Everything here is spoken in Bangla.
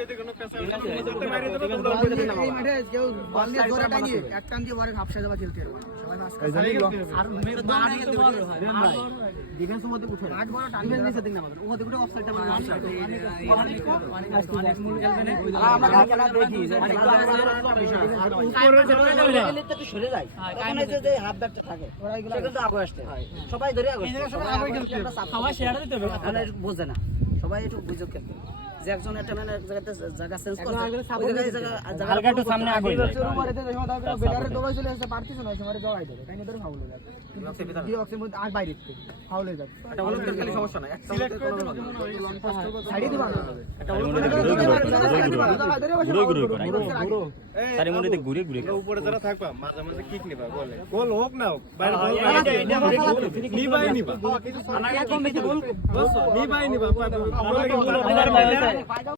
সেটা কোনো পেশা এই মাঠে কেউ বল নিয়ে জোরে টানিয়ে এক টান দিয়ে বলে হাফসা যাবা খেলতে পারবে সবাই মাস আর ডিফেন্স মধ্যে উঠে আট বড় টান দিয়ে নিচে দিন না আমাদের ওদের গুলো অফসাইডটা মানে অনেক মূল খেলবে না আমরা খেলা দেখি যে উপরে যেটা একটু সরে যায় তখন এই যে হাফ ব্যাকটা থাকে সেটা তো আগে আসছে সবাই ধরে আগে সবাই শেয়ার দিতে হবে তাহলে বুঝে না সবাই একটু বুঝে খেলবে যে একজন একটা মানে জায়গাতে জায়গা চেঞ্জ করছে ওই জায়গা হালকা একটু সামনে আগে শুরু করে দিতে সময় তারপরে বেলারে দৌড়াই চলে আসে পারতিছ না সময় জড়াই দেবে তাই না ধরে ফাউল হয়ে যাবে কি অক্সের মধ্যে আগ বাইরে দিতে ফাউল হয়ে যাবে এটা হলো খেলে সমস্যা না একটা সাইডে দিবা না এটা হলো সারি মনিতে ঘুরে ঘুরে উপরে যারা থাকবা মাঝে মাঝে কিক নিবা বলে গোল হোক না হোক বাইরে নিবাই নিবা নিবাই নিবা